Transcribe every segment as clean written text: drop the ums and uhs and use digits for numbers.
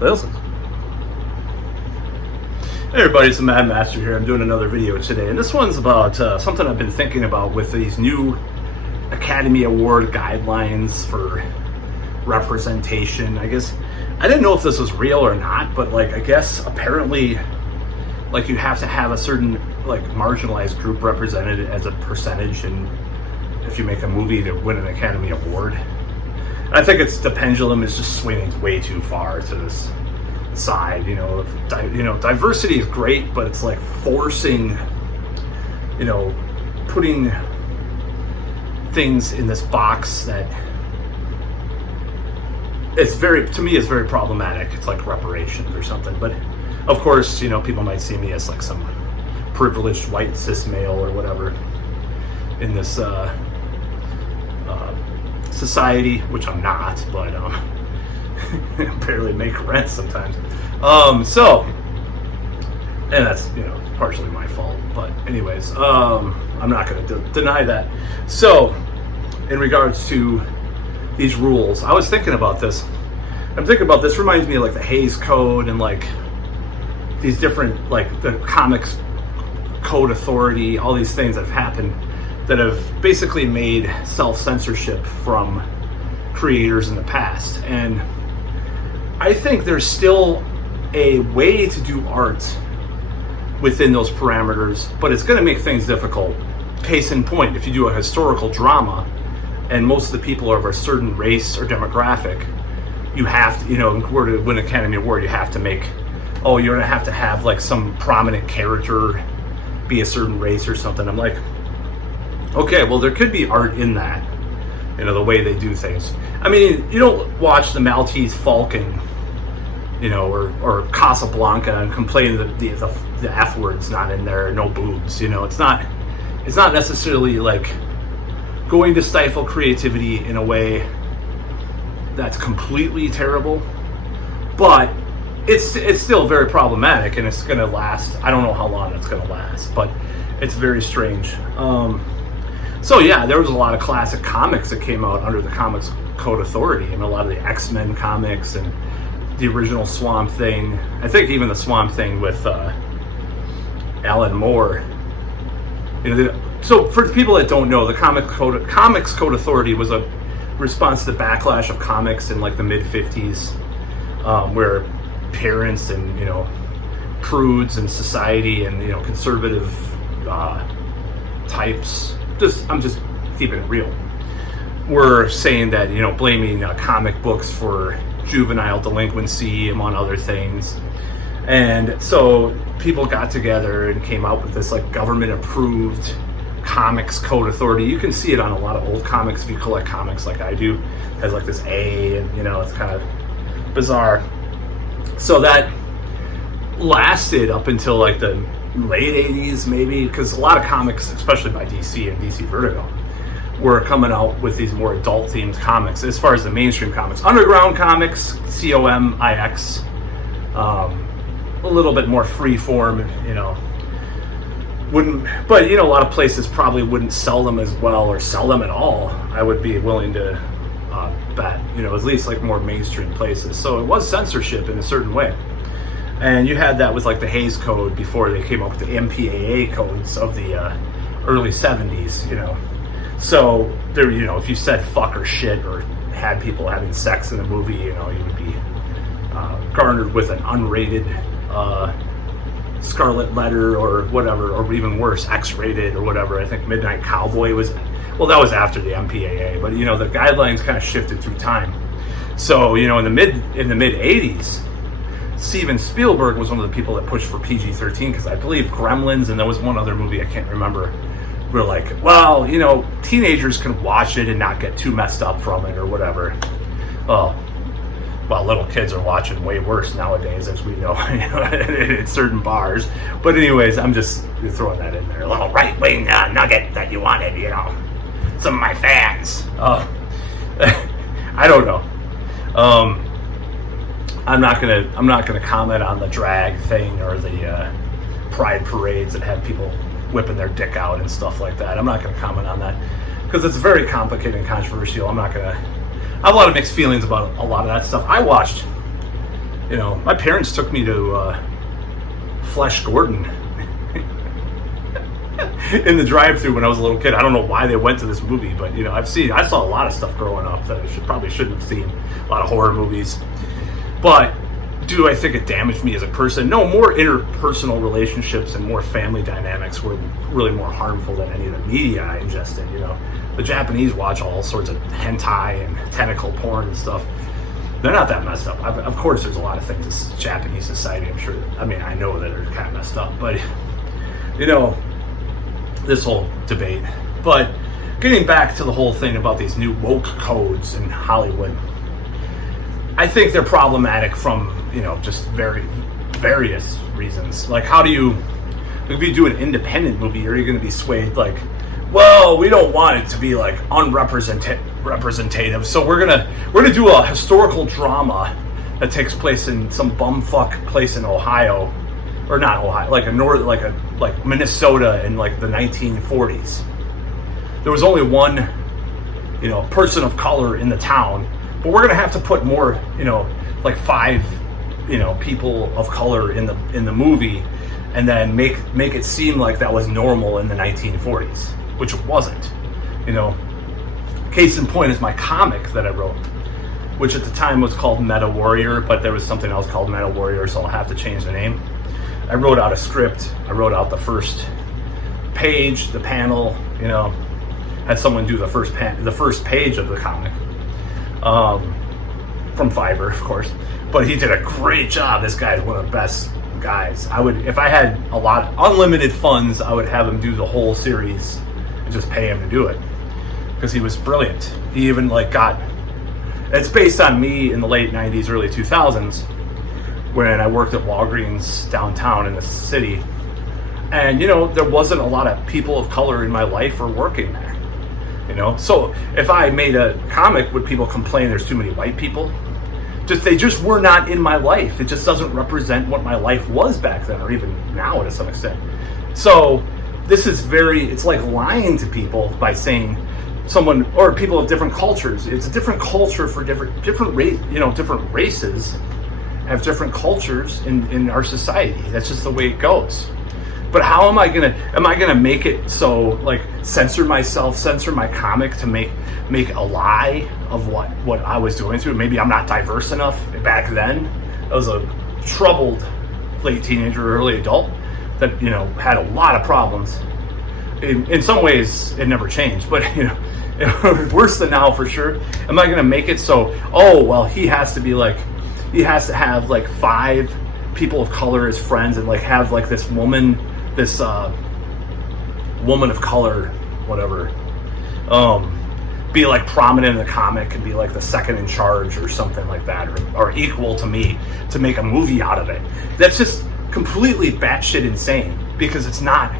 Listen. Hey everybody, it's the Mad Master here. I'm doing another video today, and this one's about something I've been thinking about with these new Academy Award guidelines for representation. I guess I didn't know if this was real or not, but like I guess apparently like you have to have a certain like marginalized group represented as a percentage, and if you make a movie to win an Academy Award. I think it's the pendulum is just swinging way too far to this side. Diversity is great, but it's like forcing, putting things in this box that it's very problematic. It's like reparations or something. But of course, people might see me as like some privileged white cis male or whatever in this society, which I'm not, but barely make rent sometimes. And that's partially my fault. But anyways, I'm not going to deny that. So, in regards to these rules, I was thinking about this. This reminds me of like the Hays Code and like these different like the Comics Code Authority, all these things that have happened that have basically made self-censorship from creators in the past. And I think there's still a way to do art within those parameters, but it's going to make things difficult. Case in point, if you do a historical drama and most of the people are of a certain race or demographic, you have to, in order to win an Academy Award, you have to make, you're going to have like some prominent character be a certain race or something. I'm like, okay, well, there could be art in that, the way they do things. I mean, you don't watch the Maltese Falcon, or Casablanca and complain that the F word's not in there, no boobs. It's not necessarily like going to stifle creativity in a way that's completely terrible, but it's still very problematic, and it's going to last. I don't know how long it's going to last, but it's very strange. So yeah, there was a lot of classic comics that came out under the Comics Code Authority, and a lot of the X-Men comics and the original Swamp Thing. I think even the Swamp Thing with Alan Moore. So for people that don't know, the Comics Code Authority was a response to the backlash of comics in like the mid-50s, where parents and prudes and society and conservative types, I'm just keeping it real, we're saying that blaming comic books for juvenile delinquency among other things. And so people got together and came out with this like government approved Comics Code Authority. You can see it on a lot of old comics if you collect comics like I do. It has like this A, and it's kind of bizarre. So that lasted up until like the late 80s maybe, because a lot of comics, especially by DC and DC Vertigo, were coming out with these more adult themed comics. As far as the mainstream comics, underground comics, COMIX, a little bit more free form, wouldn't, but a lot of places probably wouldn't sell them as well or sell them at all. I would be willing to bet, at least like more mainstream places. So it was censorship in a certain way. And you had that with like the Hays Code before they came up with the MPAA codes of the early 70s, So there, if you said fuck or shit or had people having sex in a movie, you would be garnered with an unrated Scarlet Letter or whatever, or even worse, X-rated or whatever. I think Midnight Cowboy was, that was after the MPAA, but the guidelines kind of shifted through time. So in the mid 80s. Steven Spielberg was one of the people that pushed for PG-13, because I believe Gremlins and there was one other movie I can't remember, were like, well, teenagers can watch it and not get too messed up from it or whatever. Well, little kids are watching way worse nowadays, as we know, at certain bars. But anyways, I'm just throwing that in there. A little right-wing nugget that you wanted, some of my fans. I don't know. I'm not gonna comment on the drag thing or the pride parades that have people whipping their dick out and stuff like that. I'm not gonna comment on that because it's very complicated and controversial. I have a lot of mixed feelings about a lot of that stuff. I watched My parents took me to Flash Gordon in the drive-thru when I was a little kid. I don't know why they went to this movie, but I saw a lot of stuff growing up that I probably shouldn't have seen. A lot of horror movies. But do I think it damaged me as a person? No, more interpersonal relationships and more family dynamics were really more harmful than any of the media I ingested. The Japanese watch all sorts of hentai and tentacle porn and stuff. They're not that messed up. Of course, there's a lot of things in Japanese society, I'm sure. I know that are kind of messed up, but this whole debate. But getting back to the whole thing about these new woke codes in Hollywood, I think they're problematic from, just very various reasons. Like, how do you, if you do an independent movie, are you going to be swayed like, well, we don't want it to be like representative, so we're gonna do a historical drama that takes place in some bumfuck place in Ohio, or not Ohio, like Minnesota in like the 1940s. There was only one, person of color in the town, but we're gonna have to put more, like 5, people of color in the movie, and then make it seem like that was normal in the 1940s, which it wasn't. Case in point is my comic that I wrote, which at the time was called Meta Warrior, but there was something else called Meta Warrior, so I'll have to change the name. I wrote out a script. I wrote out the first page, the panel, had someone do the first page of the comic, from Fiverr, of course. But he did a great job. This guy's one of the best guys. If I had unlimited funds, I would have him do the whole series and just pay him to do it, because he was brilliant. He even it's based on me in the late 90s, early 2000s, when I worked at Walgreens downtown in the city. And, there wasn't a lot of people of color in my life or working there. So if I made a comic, would people complain there's too many white people? They just were not in my life. It just doesn't represent what my life was back then, or even now to some extent. So this is it's like lying to people by saying someone, or people of different cultures. It's a different culture for different races have different cultures in our society. That's just the way it goes. But how am I gonna make it so, like, censor myself, censor my comic to make a lie of what I was doing through? Maybe I'm not diverse enough back then. I was a troubled late teenager, early adult that had a lot of problems. In some ways, it never changed, but worse than now for sure. Am I gonna make it so? Oh well, he has to have like 5 people of color as friends, and like have like this woman of color, whatever, be like prominent in the comic and be like the second in charge or something like that, or equal to me, to make a movie out of it. That's just completely batshit insane, because it's not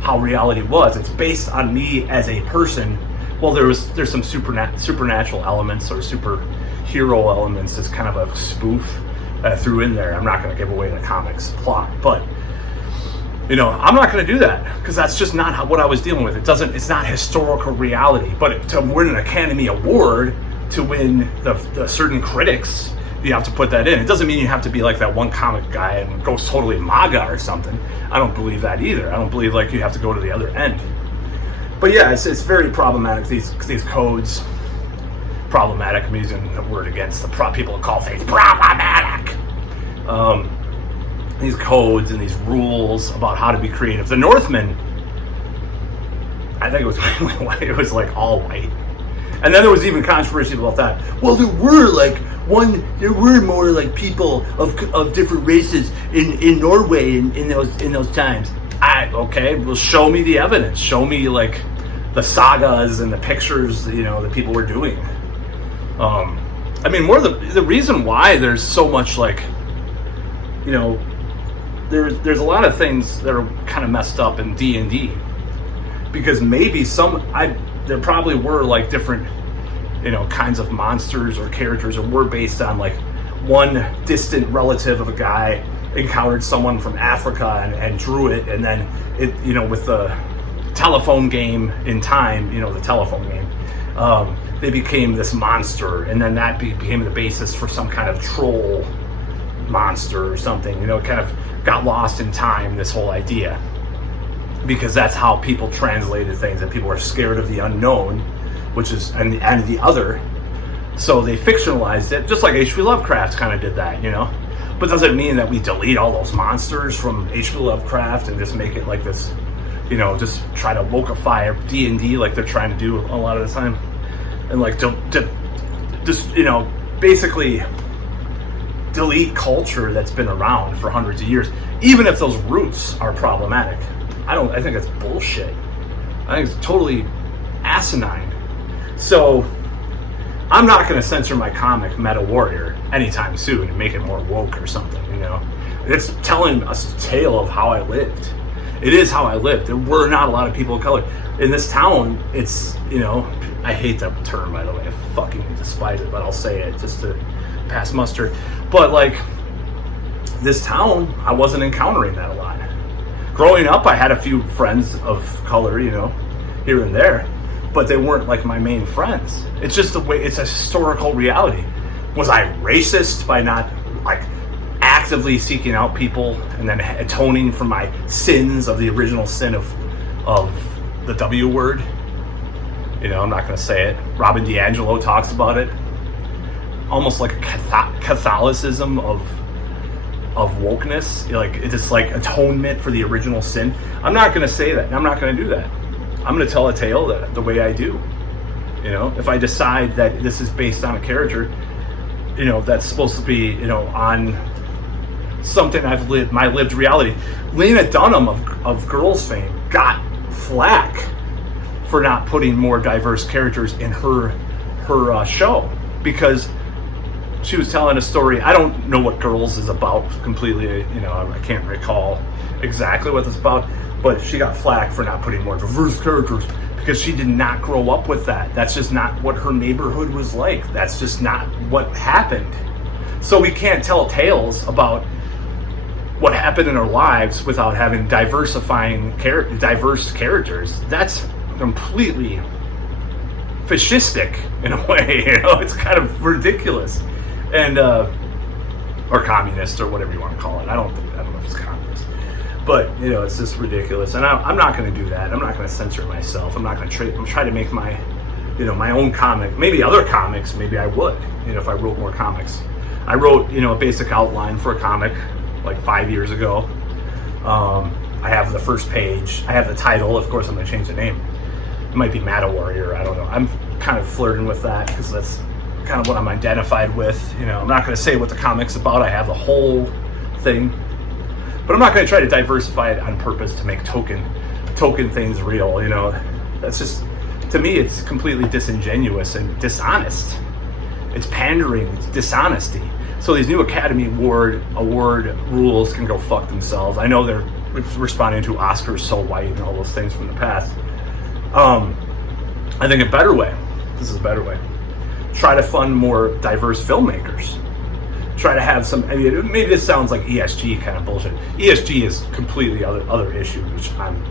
how reality was. It's based on me as a person. Well, there's some supernatural elements or superhero elements as kind of a spoof that I threw in there. I'm not going to give away the comics plot, but I'm not going to do that, because that's just not what I was dealing with. It's not historical reality. But to win an Academy Award, to win the certain critics, you have to put that in. It doesn't mean you have to be like that one comic guy and go totally MAGA or something. I don't believe that either. I don't believe like you have to go to the other end. But yeah, it's very problematic, these codes. Problematic, I'm using the word against the people who call things problematic. These codes and these rules about how to be creative. The Northman, I think it was like all white. And then there was even controversy about that. Well, there were more like people of different races in Norway in those times. Okay, well, show me the evidence. Show me like the sagas and the pictures, that people were doing. More the reason why there's so much like, there's a lot of things that are kind of messed up in D&D, because maybe there probably were like different, kinds of monsters or characters, or were based on like one distant relative of a guy encountered someone from Africa and drew it, and then it, with the telephone game in time, the telephone game, they became this monster, and then that became the basis for some kind of troll monster or something. You know, it kind of got lost in time, this whole idea, because that's how people translated things, and people are scared of the unknown, which is and the other. So they fictionalized it, just like H.P. Lovecraft kind of did that, you know. But does it mean that we delete all those monsters from H.P. Lovecraft and just make it like this, you know, just try to wokeify D&D like they're trying to do a lot of the time, and like just, you know, basically delete culture that's been around for hundreds of years, even if those roots are problematic? I think it's bullshit. I think it's totally asinine. So I'm not going to censor my comic Meta Warrior anytime soon and make it more woke or something, you know. It's telling us a tale of how I lived. It is how I lived. There were not a lot of people of color. In this town, it's, you know, I hate that term, by the way. I fucking despise it, but I'll say it just to pass muster. But, like, this town, I wasn't encountering that a lot. Growing up, I had a few friends of color, you know, here and there, but they weren't like my main friends. It's just the way, it's a historical reality. Was I racist by not like actively seeking out people and then atoning for my sins of the original sin of the W word? You know, I'm not going to say it. Robin DiAngelo talks about it. Almost like a Catholicism of wokeness, like it's like atonement for the original sin. I'm not going to say that. I'm not going to do that. I'm going to tell a tale the way I do. You know, if I decide that this is based on a character, you know, that's supposed to be, you know, on something I've lived, my lived reality. Lena Dunham of Girls fame got flack for not putting more diverse characters in her show, because she was telling a story. I don't know what Girls is about completely, you know, I can't recall exactly what it's about, but she got flack for not putting more diverse characters because she did not grow up with that. That's just not what her neighborhood was like. That's just not what happened. So we can't tell tales about what happened in our lives without having diverse characters. That's completely fascistic in a way, you know. It's kind of ridiculous. And or communist, or whatever you want to call it. I don't know if it's communist, but you know, it's just ridiculous. And I'm not going to do that. I'm not going to censor myself. I'm not going to try to make my, you know, my own comic. Maybe other comics. Maybe I would, you know, if I wrote more comics. I wrote, you know, a basic outline for a comic like 5 years ago. I have the first page. I have the title. Of course, I'm going to change the name. It might be Meta Warrior. I don't know. I'm kind of flirting with that because that's kind of what I'm identified with. You know, I'm not going to say what the comic's about. I have the whole thing, but I'm not going to try to diversify it on purpose to make token things real. You know, that's just, to me, it's completely disingenuous and dishonest. It's pandering. It's dishonesty. So these new Academy Award rules can go fuck themselves. I know they're responding to Oscars so white and all those things from the past. I think a better way. This is a better way. Try to fund more diverse filmmakers. Try to have some. I mean, maybe this sounds like ESG kind of bullshit. ESG is completely other issue, which I'm,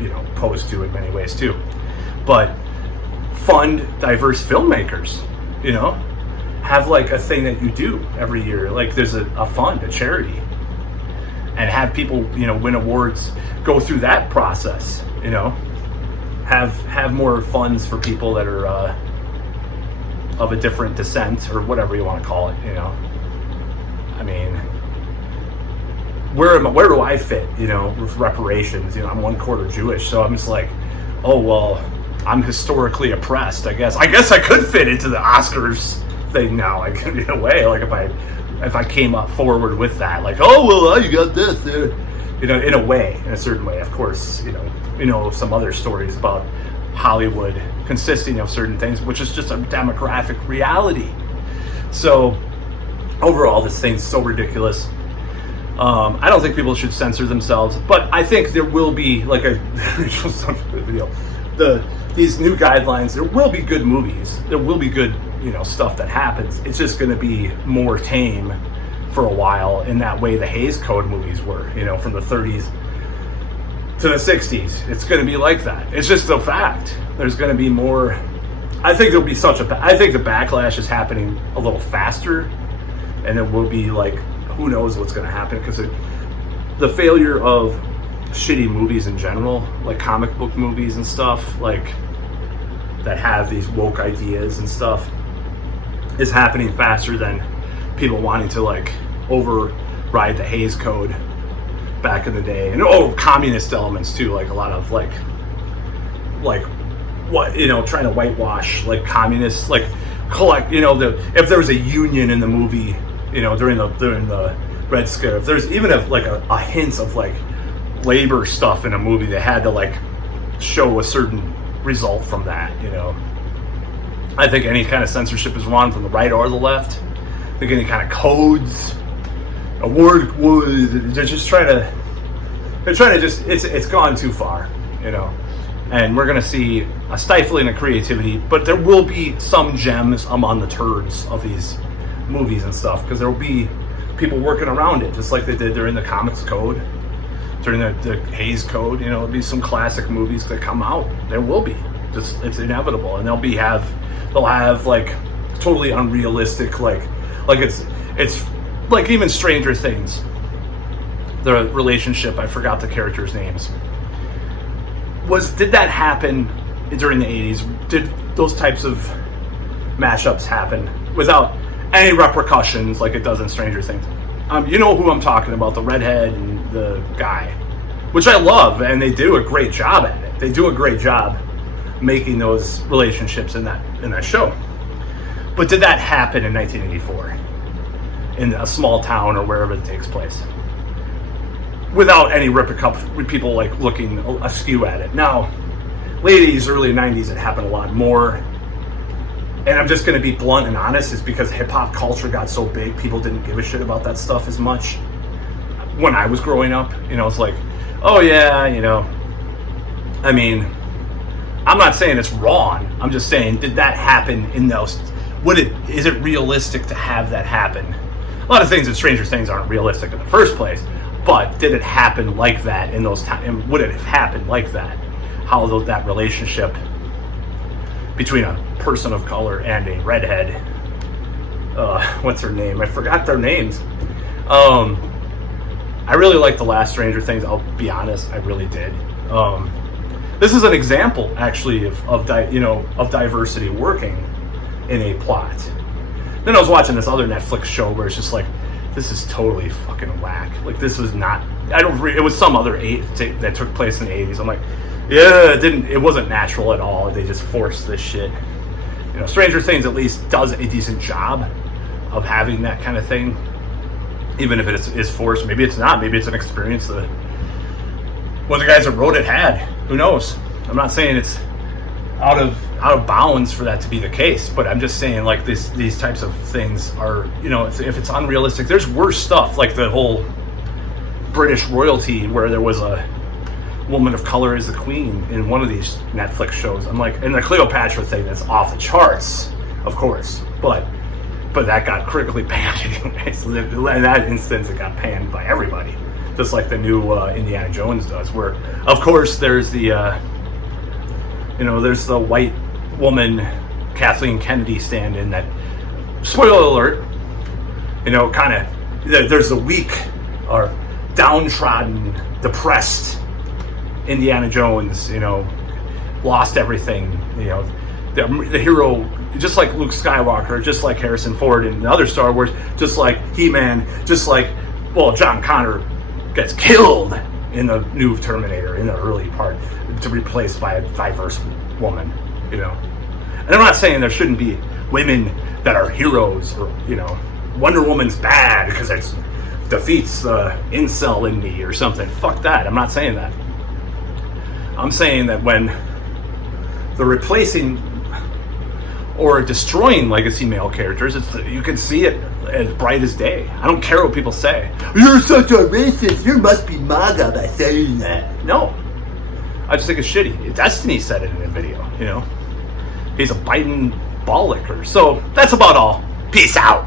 you know, opposed to in many ways too. But fund diverse filmmakers. You know, have like a thing that you do every year. Like there's a fund, a charity, and have people, you know, win awards. Go through that process. You know, have more funds for people that are of a different descent, or whatever you want to call it, you know. I mean, where do I fit, you know, with reparations? You know, I'm 1/4 Jewish, so I'm just like, oh, well, I'm historically oppressed, I guess. I guess I could fit into the Oscars thing now, like, in a way, like if I came up forward with that, like, oh, well, you got this, dude. You know, in a certain way, of course, you know, some other stories about Hollywood consisting of certain things, which is just a demographic reality. So overall, this thing's so ridiculous. I don't think people should censor themselves, but I think there will be, like these new guidelines, there will be good movies, there will be good, you know, stuff that happens. It's just going to be more tame for a while, in that way the Hays Code movies were, you know, from the 30s to the 60s. It's going to be like that. It's just a fact. There's going to be more. I think there'll be I think the backlash is happening a little faster, and there will be like who knows what's going to happen, because the failure of shitty movies in general, like comic book movies and stuff, like that have these woke ideas and stuff, is happening faster than people wanting to like override the Hays Code back in the day, and communist elements too, like a lot of like what, you know, trying to whitewash like communists, like collect, you know, if there was a union in the movie, you know, during the Red Scare, if there's even a hint of like labor stuff in a movie, they had to like show a certain result from that, you know. I think any kind of censorship is wrong from the right or the left. I think any kind of codes, they're just trying to it's gone too far, you know. And we're gonna see a stifling of creativity, but there will be some gems among the turds of these movies and stuff, because there will be people working around it, just like they did during the Comics Code, during the Hays Code. You know, there'll be some classic movies that come out. There will be. Just, it's inevitable, and they'll have like totally unrealistic, like it's like even Stranger Things, the relationship, I forgot the characters' names. Did that happen during the 80s? Did those types of mashups happen without any repercussions like it does in Stranger Things? You know who I'm talking about, the redhead and the guy, which I love, and they do a great job at it. They do a great job making those relationships in that show. But did that happen in 1984 in a small town or wherever it takes place, without any repercussions, people like looking askew at it? Now, late 80s, early 90s, it happened a lot more. And I'm just going to be blunt and honest, is because hip-hop culture got so big, people didn't give a shit about that stuff as much. When I was growing up, you know, it's like, oh yeah, you know, I mean, I'm not saying it's wrong. I'm just saying, did that happen in those? Is it realistic to have that happen? A lot of things in Stranger Things aren't realistic in the first place, but did it happen like that in those times? And would it have happened like that? How that relationship between a person of color and a redhead, what's her name? I forgot their names. I really liked the last Stranger Things. I'll be honest, I really did. This is an example, actually, of diversity working in a plot. Then I was watching this other Netflix show where it's just like, this is totally fucking whack. Like, this was not. It was some other that took place in the 80s. I'm like, yeah, it wasn't natural at all. They just forced this shit. You know, Stranger Things at least does a decent job of having that kind of thing, even if it is forced. Maybe it's not. Maybe it's an experience that one of the guys that wrote it had. Who knows? I'm not saying it's out of bounds for that to be the case, but I'm just saying, like, these types of things are, you know, if it's unrealistic, there's worse stuff, like the whole British royalty where there was a woman of color as the queen in one of these Netflix shows. I'm like, and the Cleopatra thing, that's off the charts, of course, but that got critically banned anyway. So in that instance, it got banned by everybody, just like the new Indiana Jones does, where, of course, there's the there's the white woman Kathleen Kennedy stand-in that, spoiler alert, you know, kind of, there's the weak or downtrodden, depressed Indiana Jones, you know, lost everything, you know, the hero, just like Luke Skywalker, just like Harrison Ford in the other Star Wars, just like He-Man, just like, well, John Connor gets killed in the new Terminator in the early part to be replaced by a diverse woman, you know. And I'm not saying there shouldn't be women that are heroes, or, you know, Wonder Woman's bad because it defeats the incel in me or something. Fuck that. I'm not saying that. I'm saying that when they're replacing or destroying legacy male characters, you can see it as bright as day. I don't care what people say. You're such a racist. You must be MAGA by saying that. No. I just think it's shitty. Destiny said it in a video, you know. He's a biting ball licker. So that's about all. Peace out.